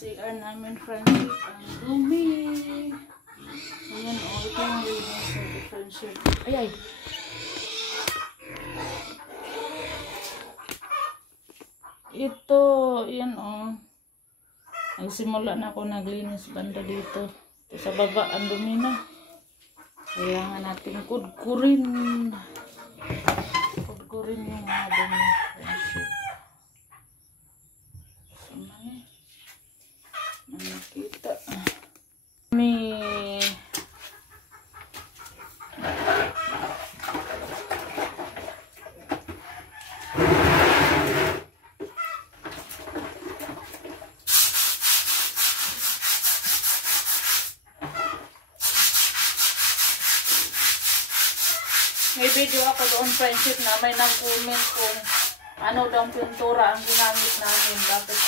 CR namin, friendship. Ang dumi. Ayan, ito yung living sa friendship. Ay, ay. Ito, yan nagsimula na ako naglinis banda dito. Ito sa baba, ang dumi na. Kailangan natin kudkurin. Kudkurin yung mga dumi. Friendship. Sumali. Nakita. May video ako doon, friendship, na may nag-comment kung ano daw pintura ang ginamit namin. Bakit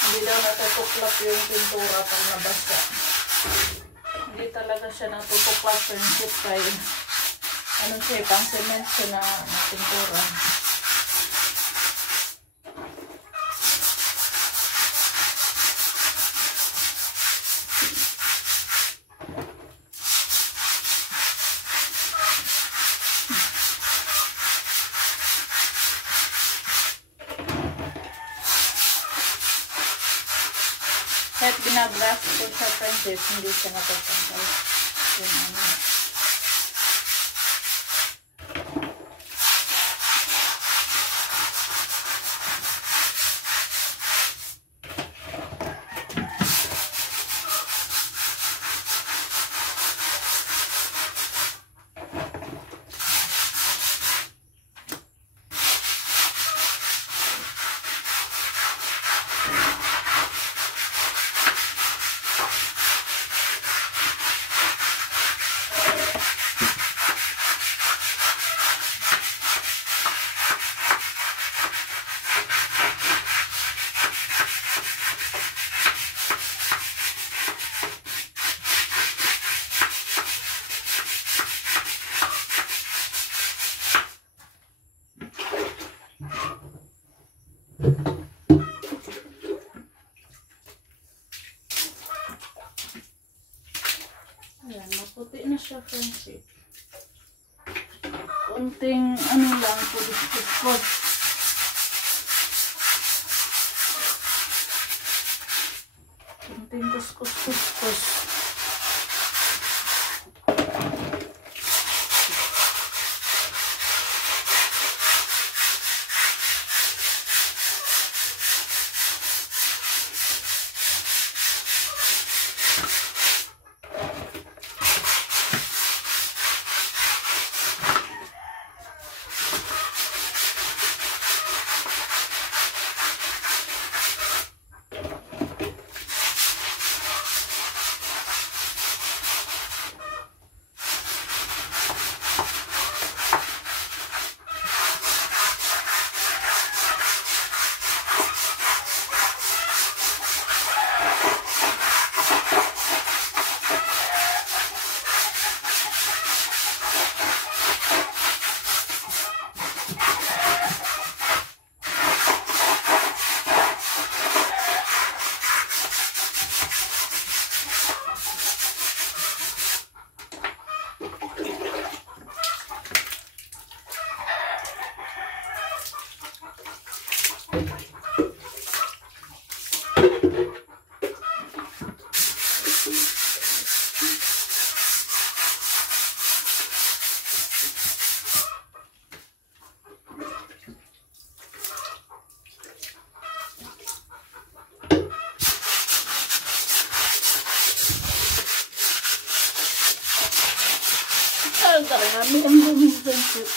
hindi daw natutuklap yung pintura pag nabasa. Hindi talaga siya natutuklap, friendship, kay ano siya, pang cement siya na pintura. Kahit binabras ko sa friendship, hindi siya natutanggal. Ayan, maputi na siya, friendship. Kunting ano lang, pulis-pulis. Kunting kuskus-kuskus. Karami ang dumi, friendship.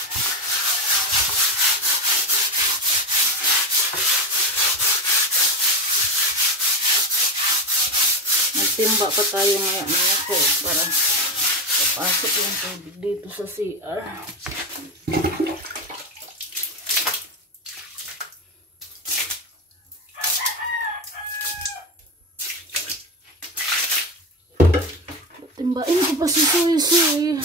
Magtimba pa tayo maya-maya ko para papasok yung tubig dito sa CR. Timbain ko pa si Suy.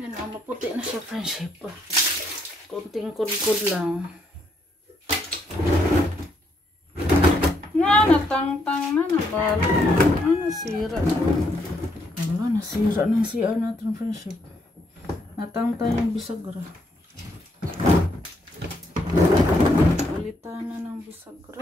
Yan, maputi na siya, friendship. Kunting kudkod lang. Nga, natangtang na nabalo. Nasira na. Wala, nasira na yung CR natin, friendship. Natangtang yung bisagra. Palitan na ng bisagra.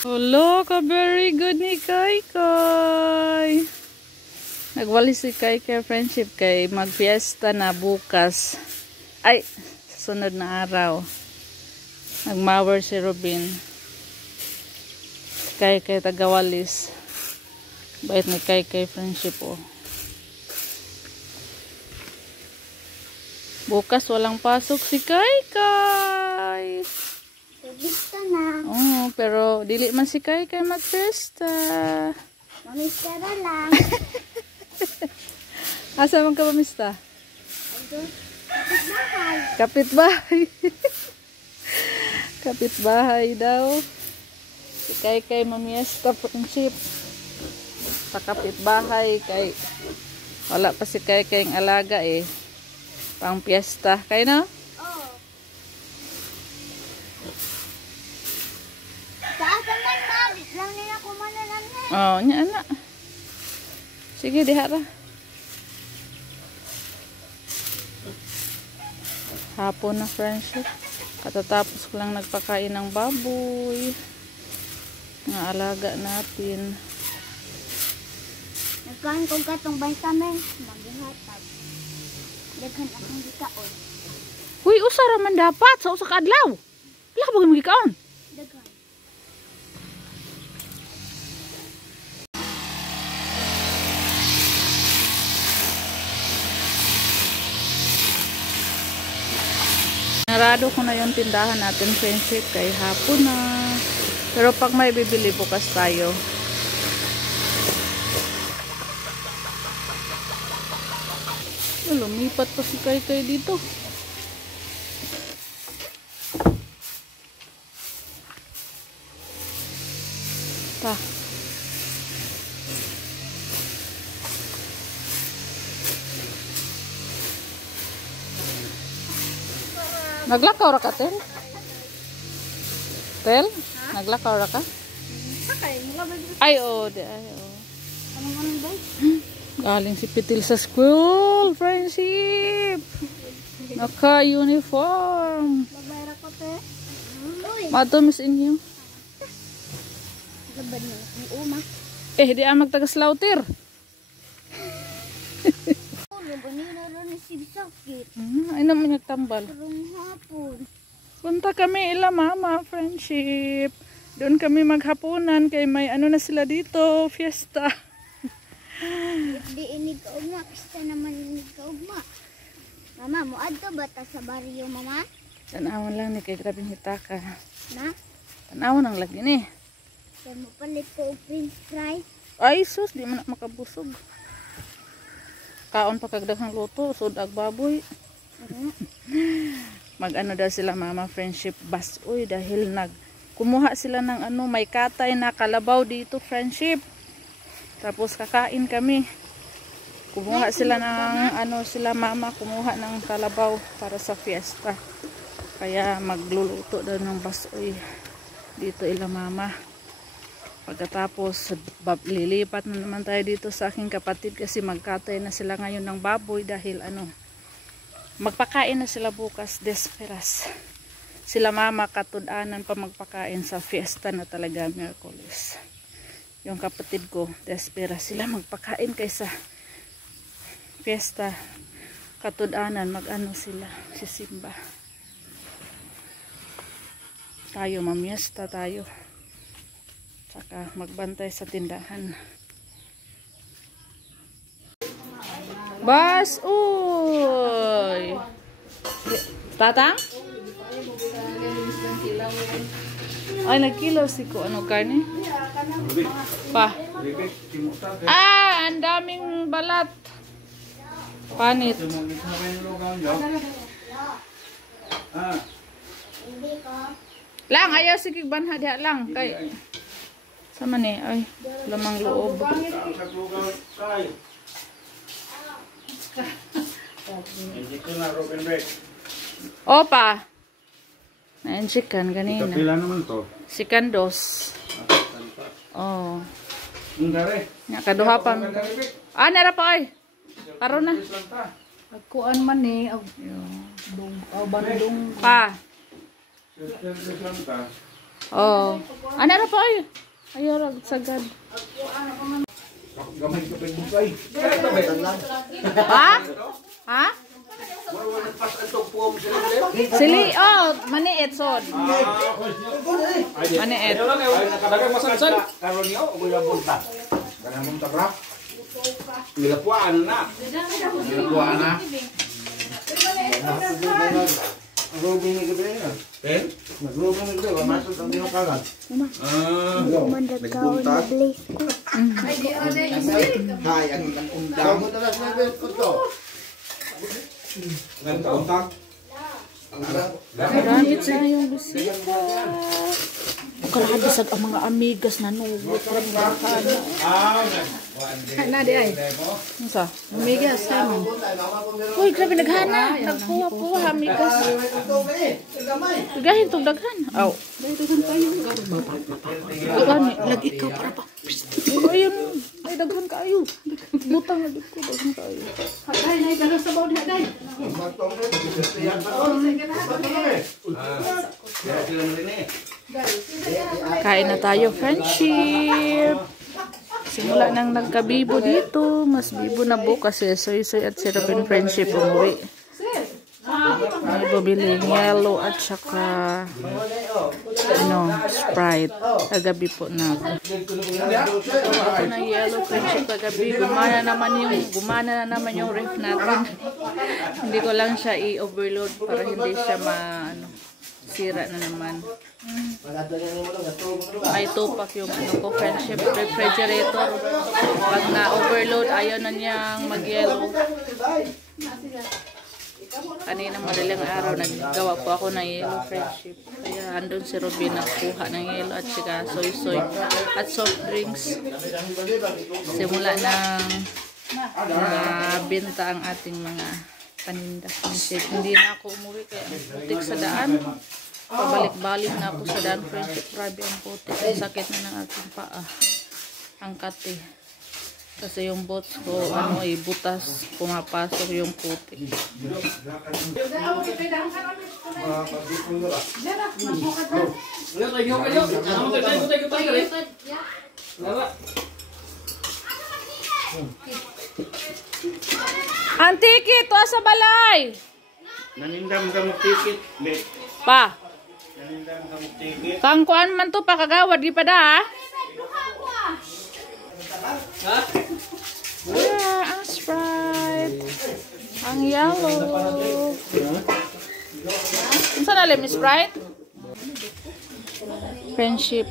Hello, ka-very good ni Kai. Nagwalis si Kai, friendship, kay magfiesta na bukas. Ay, sa sunod na araw. Nagmower si Robin. Si Kai tagawalis. Bait ni Kai, friendship, oh. Bukas walang pasok si Kai. Gusto na. Oh, pero dili man si Kai magfiesta. Mamista na lang. Asa man ka mamista? Kapit-bahay. Kapitbahay. Kapitbahay daw. Si Kai mamiesta, friendship. Sa kapitbahay kay wala pa si Kai ang alaga eh. Pang piyesta. Kay no? Oh, nya anak. Sige, dihara. Hapon na, friendship. Katatapos ko lang nagpakain ng baboy. Nga alaga natin. Nagkain kong katong vitamin. Maghihatag. Daghan akong gikaon. Uy, usara man dapat sa usa ka adlaw. Wala ka bagay magikaon. Daghan. Narado ko na yung tindahan natin, friendship, kay hapon na. Pero pag may bibili, bukas tayo. Lumipat pa si Kai dito. Pa. Naglakaw ra ka, Tel? Tel? Naglakaw ra ka? Sakay, mga ba? Ay, oo. Ay, oo. Anong ba? Galing si Pitil sa school, friendship. Naka-uniform. Babayra ko, te. Uy. Matumis inyo. Gabad mo. Ang uma. Di magtaga-slaughter. Banira ron ni Sibsakit. Ay naman nagtambal. Karong hapon. Punta kami ila mama, friendship. Doon kami maghapunan kay may ano na sila dito, fiesta. Di inig kaugma. Pista naman inig kaugma. Mama, muad ka ba ta sa baryo, mama? Tanawan lang ni kay grabing hitaka. Na? Tanawan ang lagi ni. Kaya mo palit ko og french fries. Ay sus, di man na makabusog. Kaon pa kagdaghang luto, sudag baboy. Mag-ano daw sila mama, friendship bus. Uy, dahil kumuha sila ng ano, may katay na kalabaw dito, friendship. Tapos kakain kami. Kumuha sila ng ano, sila mama, kumuha ng kalabaw para sa fiesta. Kaya magluluto daw ng basoy dito ila mama. Pagkatapos lilipat na naman tayo dito sa aking kapatid kasi magkatay na sila ngayon ng baboy dahil ano, magpakain na sila bukas, desperas. Sila mama katudanan pa magpakain sa fiesta na talaga, Miyerkules. Yung kapatid ko, desperas sila magpakain kaysa fiesta. Katudanan, mag-ano sila, sisimba. Tayo, mamiesta tayo. Saka magbantay sa tindahan. Bas, uy! Tatang? Ay, nagkilaw si ko. Ano, karne? Pa. Ang daming balat. Panit. Hindi ko. Lang, ayaw sige banha diha lang. Kay, sama ni, ay, lamang loob. Opa. Nain chicken kanina. Pila naman to. Chicken dos. Oh. Ngare. Nya kaduha pa. Ah, nara pa ay. Karon na. Kuan man ni bandung Pa. Oh. Ah, nara pa ay. Ayaw ra sagad. Gamay ka pa yung bukay. Ha? Ha? Sili, oh, maniit sod. Maniit. Nakadagang masansan. Karon niyo, ugoy ang bunta. Kanang bunta ra. Nilapuan na. Nilapuan na. Nag-roaming na gabi na. Eh? Nag-roaming na gabi. Masod ang iyong kagat. Mandagaw na place ko. Hay, ang undang. Kamu talas na ba ko to? Ganto untang. Marami sa yung bisita. Kalahati sa ang mga amigas na nugot. na di ay. Ano Amigas tamo. uy, grabe naghana. Nagpuha-puha amigas. Gahin tong daghan. Aw. Gani, lagi ikaw para pa. Ayun, ay daghan kaayo. Butang lagi ko daghan kaayo. Haday nay dalo sa bawd haday. Kain na tayo, friendship. Simula nang nagkabibo dito. Mas bibo na bukas eh. Soy-soy at sirapin friendship umuwi. May bumili yellow at saka Sprite. Kagabi po na ako. Ito na yellow friendship kagabi. Gumana na naman yung ref natin. Hindi ko lang siya i-overload para hindi siya sira na naman. Ay tupak yung friendship refrigerator. Pag na-overload, ayaw na niyang mag-yellow. Kanina madaling araw, naggawa po ako ng yellow friendship. Kaya andun si Robin nagkuha ng yellow at saka soy-soy at soft drinks. Simula ng binta ang ating mga paninda. Hindi na ako umuwi kaya putik sa daan. Pabalik-balik na ako sa daan, friendship. Grabe ang putik. Ang sakit na ng aking paa. Ang kati. Kasi yung bots ko, butas. Pumapasok yung putik. Ang ticket, wa sa balay! Nanindam ka mo ticket. Pa! Nanindam ka mo ticket. Kang kuan man to pakagawad di pa da ha? Ang Sprite. Ang yellow. Saan nalim Sprite? Friendship.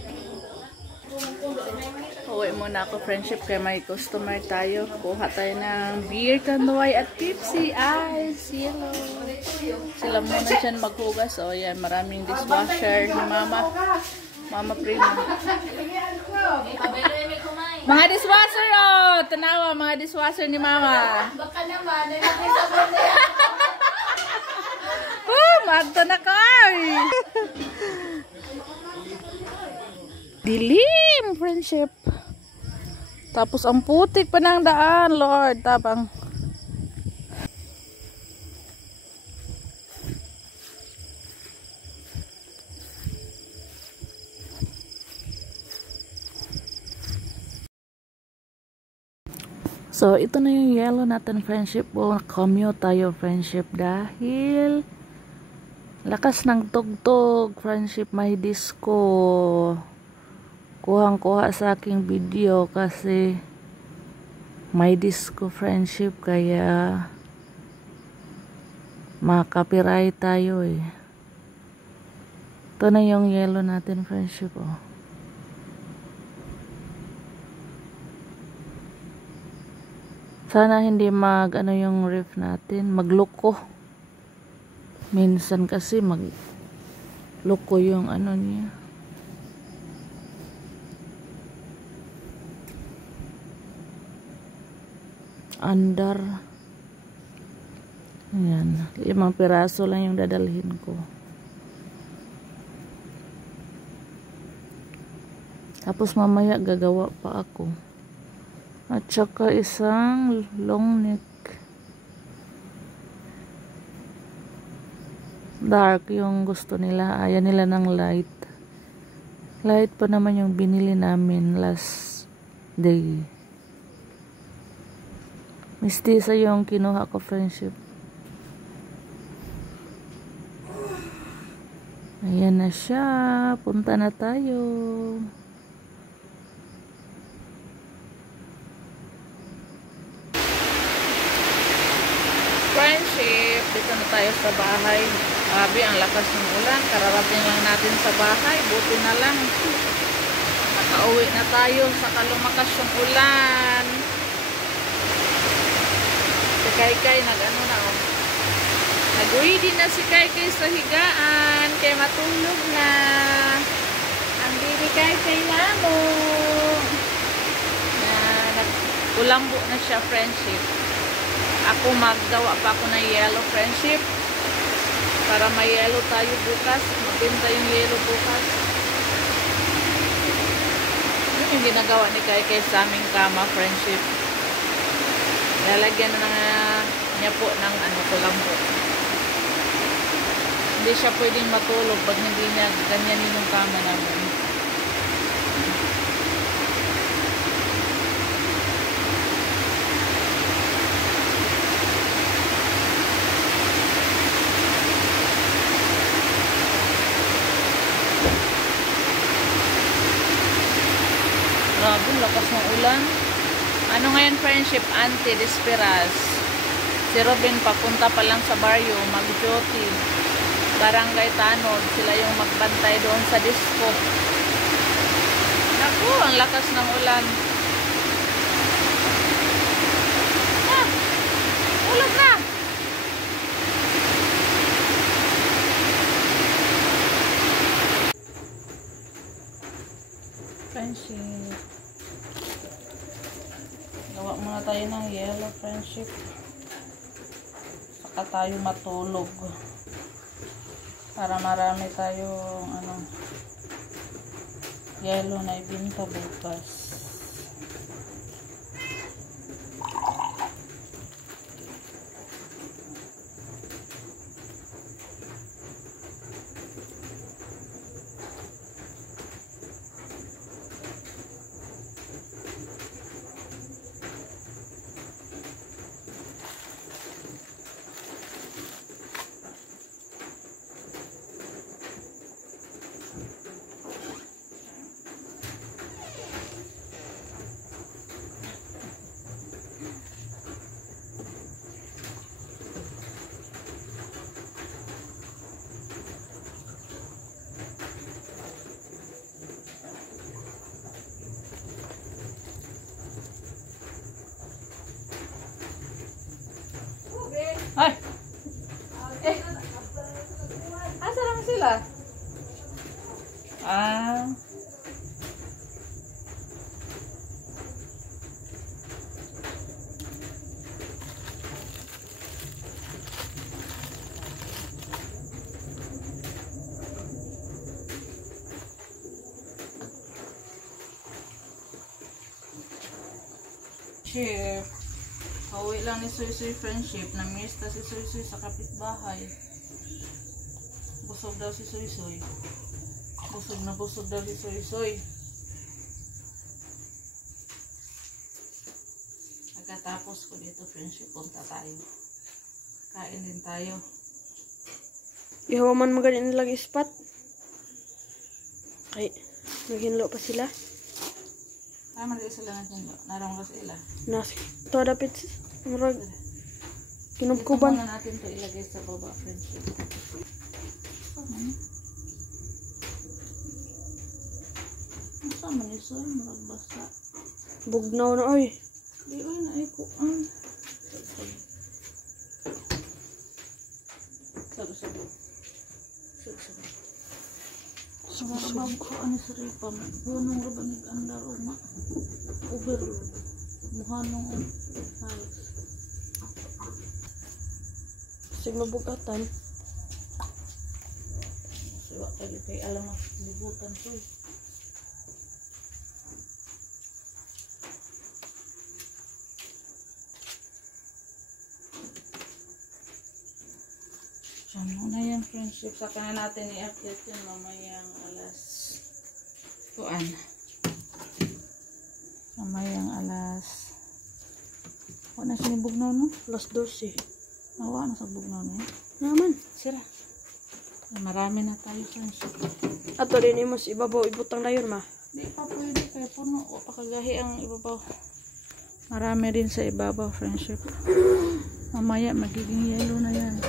Uwi muna ako friendship kaya may customer tayo. Kuha tayo ng beer, kanduay at Pepsi Ice. Yellow. Sila muna dyan maghugas. O yan, maraming dishwasher ni Mama. Mama Prima. Mga dishwasher tanawa, mga dishwasher ni Mama. Baka naman, ay makita mo na. Magto na kay. Dilim, friendship. Tapos ang putik pa ng daan, Lord. Tapang. So, ito na yung yellow natin, friendship. Commute tayo, friendship. Dahil lakas ng tugtog, friendship. May disco. Kuhang-kuha sa aking video kasi may disco, friendship. Kaya makapiright tayo eh. Ito na yung yellow natin, friendship. Sana hindi yung ref natin, magloko. Minsan kasi loko yung ano niya. Andar. Ayan. 5 piraso lang yung dadalhin ko. Tapos mamaya gagawa pa ako. At saka isang long neck. Dark yung gusto nila. Ayaw nila ng light. Light pa naman yung binili namin last day. Mistisa yung kinuha ko, friendship. Ayan na siya. Punta na tayo. Friendship, dito na tayo sa bahay. Grabe, ang lakas ng ulan. Kararating lang natin sa bahay. Buti na lang. Nakauwi na tayo. Saka lumakas yung ulan. Si Kaikai nag-ano na, oh. Nag-ready na si Kaikai sa higaan. Kaya matulog na. Ang baby Kaikai lamo. Nag-ulambo na siya, friendship. Ako maggawa pa ako ng yellow, friendship. Para may yellow tayo bukas. Magbenta yung yellow bukas. Yun yung ginagawa ni Kaikai sa aming kama, friendship. Lalagyan na niya po ng ano ko lang po. Hindi siya pwedeng matulog pag hindi niya ganyanin yung kama namin. Grabe, lakas ng ulan. Ano ngayon, friendship? Anti-Desperas. Si Robin papunta pa lang sa baryo, mag-duty. Barangay Tanod. Sila yung magbantay doon sa disco. Naku, ang lakas ng ulan. Ah! Ulan na! Friendship. Gawa muna tayo ng yellow, friendship. Saka tayo matulog. Para marami tayong ano, yellow na ibinta bukas. Ay! Eh! Asa lang sila? Ah. Chef. Pauwi lang ni Suy-Suy, friendship. Namista si Suy-Suy sa kapitbahay. Busog daw si Suy-Suy. Busog daw si Suy-Suy. Pagkatapos ko dito, friendship, punta tayo. Kain din tayo. Ihawa man magaling nilang ispat. Ay, naghinlo pa sila. Tama rin sila natin. Narang ka sila. Nas, to dapit murag kinubkuban. Ito muna natin ito ilagay sa baba, friendship. Masama niyo sir, murag basa. Bugnaw na oy. Di oy na iko. Sabi. Sabang ko ano sa ripam. Hunong rabanig andar uma. Uber. Muhanong halos. Sig mabugatan. Siwa tayo kay alam mas libutan ko. Ano na yan, friendship? Saka na natin i-update yun mamayang alas... Kuan. Mamayang alas... Wala na sinibog na, no? Alas 12. Nawa na sa bugnaw na, eh. Naman. Sira. Marami na tayo, friendship. Ato din imos ibabaw ibutang dayon ma. Di pa pwede kaya puno. O pakagahi ang ibabaw. Marami rin sa ibabaw, friendship. Mamaya magiging yellow na yan.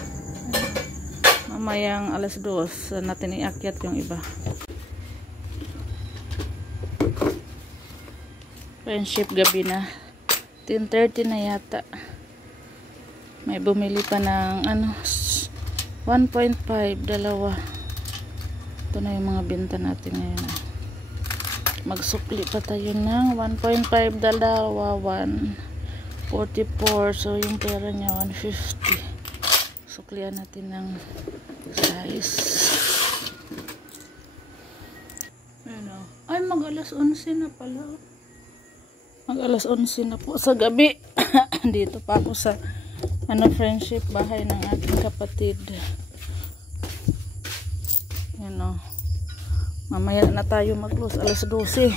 Mamayang alas 2 natin iakyat yung iba. Friendship, gabi na. 10:30 na yata. May bumili pa ng ano 1.5 dalawa. Ito na yung mga benta natin ngayon. Magsukli pa tayo ng 1.5 dalawa 144. So yung pera niya 150. Suklian natin ng size. Ano? Ay, mag alas 11 na pala. Mag alas 11 na po sa gabi. Dito pa ako sa friendship, bahay ng aking kapatid. Ano? Mamaya na tayo mag-close. Alas 12.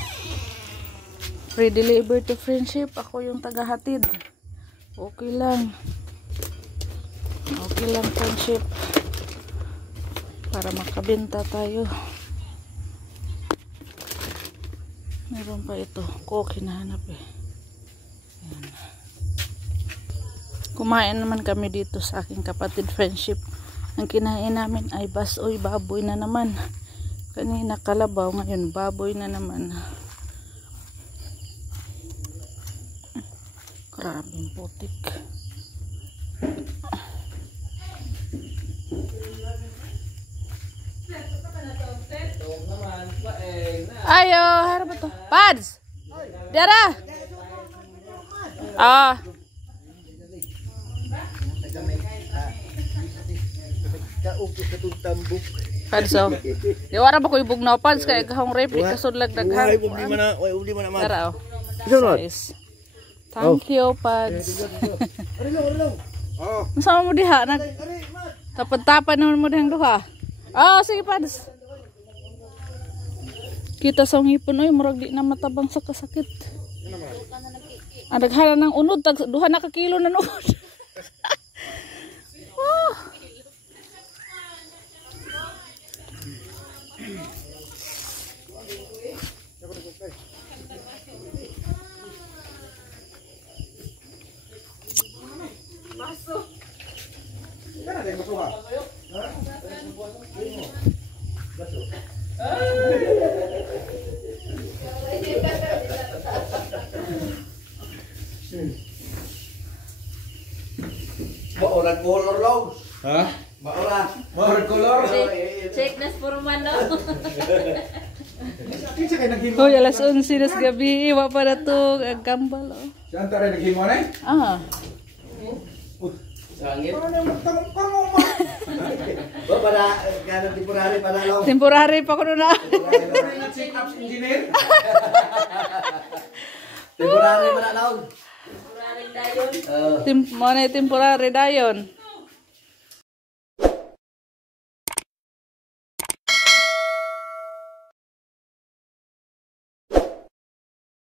Pre-deliver to friendship. Ako yung tagahatid. Okay lang. Okay lang, friendship, para makabenta tayo. Meron pa ito, coke hinahanap eh. Ayan. Kumain naman kami dito sa aking kapatid, friendship. Ang kinain namin ay basoy, baboy na naman. Kanina kalabaw, ngayon baboy na naman. Grabing putik. Ayo, harap ito. Pads! Dara! Ah. Pads, oh. Di wala ba ko ibugnaw, Pads? Kaya kahong rape, ikasudlag daghan. Why uli man naman. Dara, oh. Nice. Thank you, Pads. Oh. Masama mo diha. Tapad-tapad naman mo dihang duha. Oh, sige, Pads. Kita sa ngipon, oy, murag di na matabang sa kasakit. Adaghala ng unod, duha na ka kilo na unod. Oh. Maoran color lang. Ha? Maoran color. Check na puro mano. Kinsa kay naghimo? Hoy, alas 11 na sa gabi, iwa pa na to, ang kambal, oh. Saan ta rin naghimo na? Ah. Sangit. Ano naman kamo ma? Ba para kana temporary para lang. Temporary pa ko na. Check up engineer. Temporary para lang. Temporary dayon. Temporary dayon.